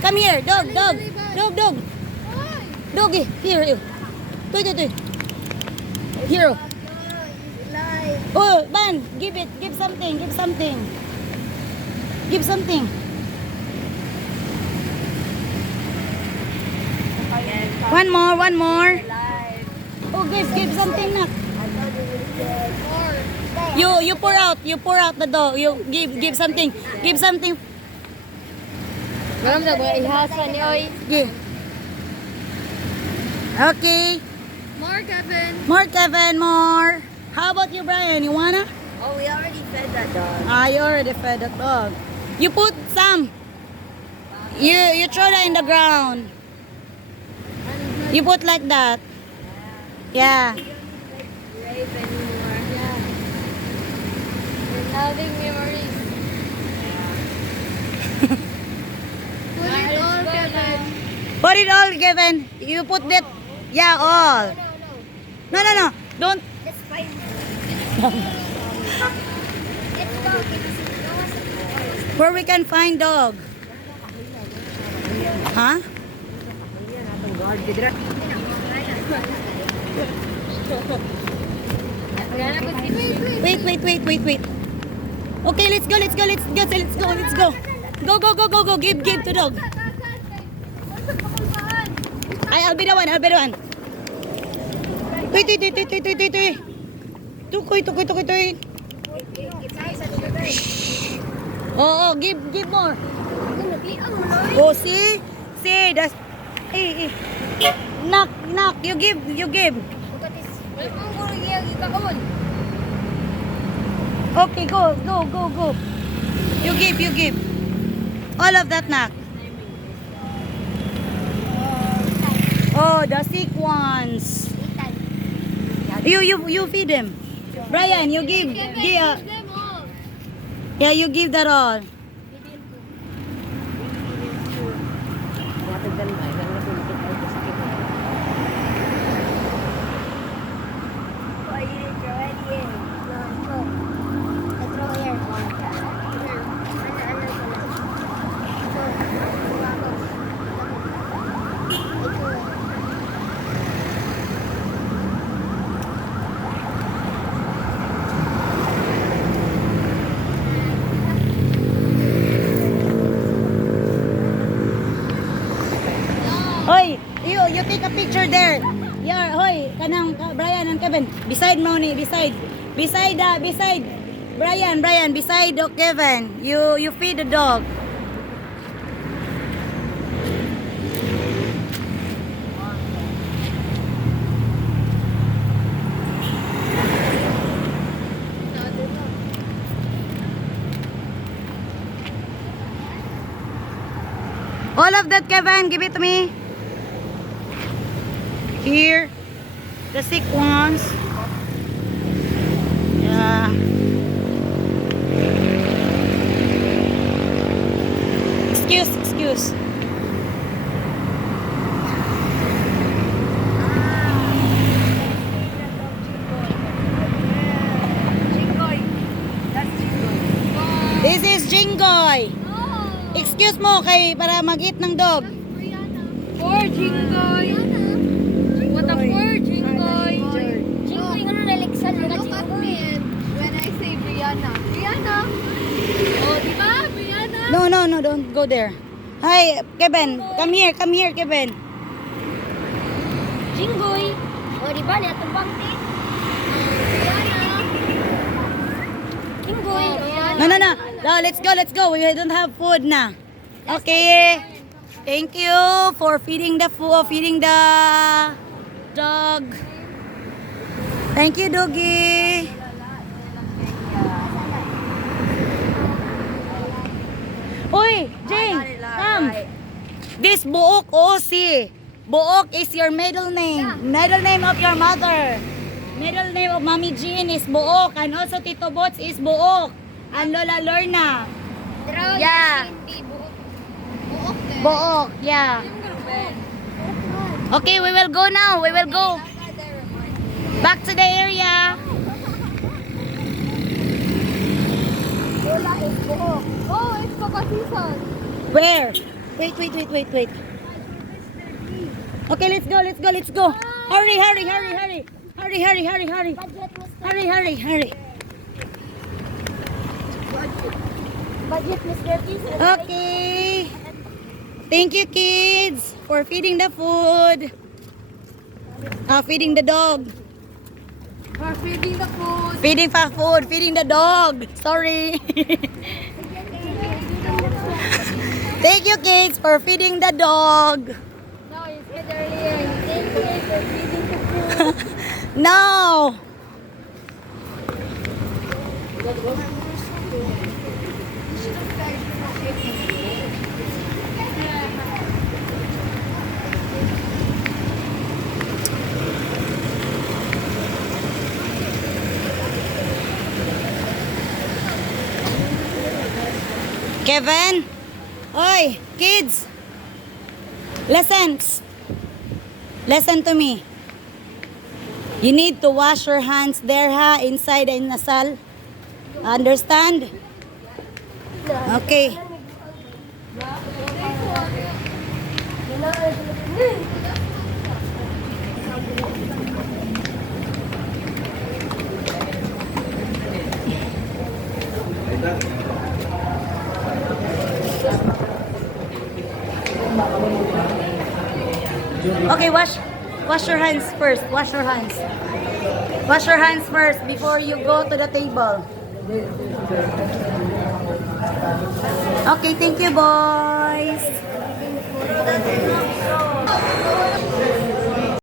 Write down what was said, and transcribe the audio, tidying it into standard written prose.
Come here, dog, dog. Dog, dog. Doggy, here. Tuy. Here. Oh, Ban, give something. Give something. One more. Oh, give something na. You pour out the dog. You give something. Give something. Walang sa mga ihasa ni Oy. Give. Okay. More, Kevin. More. How about you, Brian? You wanna? Oh, we already fed that dog. You already fed the dog. You put some. You throw that in the ground. You put like that. Yeah. Brave anymore. Yeah. We're having memories. Put it all, Kevin. Put it all, Kevin. You put that. Yeah, all. No. Don't. That's fine. It's dog. Where we can find dog? Huh? Wait. Okay, let's go. Go. Give to dog. I'll be the one. Tukoy. Oh, give more. Oh, see, that's. Knock. You give. Okay, go. You give. All of that knock. Oh, the sick ones. You feed them. Brian, you give. Yeah, you give that all. Hoy, you take a picture there. Yeah, hoy, kanang Brian and Kevin. Beside Brian, beside Kevin. You feed the dog. All of that, Kevin, give it to me. Here, the sick ones. Yeah. Excuse. This is Jingoy. Excuse mo kay para mag-eat ng dog. Poor Jingoy. What a poor Jingoy. Jingoy, ano naleksan mo na Jingoy? When I say Brianna. Oh, di ba? Brianna. No, don't go there. Hi, Kevin. Come here, Kevin. Jingoy. Oh, di ba? Lihat ang bangti. Brianna. Jingoy. No, let's go. We don't have food na. Okay. Thank you for feeding the dog. Thank you, doggy. Uy, Jane, come. This Buok, si. Buok is your middle name. Middle name of your mother. Middle name of Mommy Jean is Buok. And also Tito Bots is Buok. And Lola Lorna. Yeah. Buok, yeah. Okay, we will go now. We will go back to the area. Lola is Buok. Oh, it's Coca season. Where? Wait, wait, wait, wait, wait. Okay, let's go, let's go, let's go. Hurry, hurry, hurry, hurry. Hurry, hurry, hurry, hurry. Hurry, hurry, hurry. Budget, Mr. P. Okay. Thank you, kids, for feeding the food. Feeding the dog. For feeding the food. Feeding for food, feeding the dog. Sorry. Thank you, kids, for feeding the dog. No, you said earlier. Thank you for feeding the food. No. Kevin? Oi, kids. Listen. Listen to me. You need to wash your hands there, ha, inside in Nasal. Understand? Okay. Okay, wash your hands first. Wash your hands. Wash your hands first before you go to the table. Okay, thank you, boys.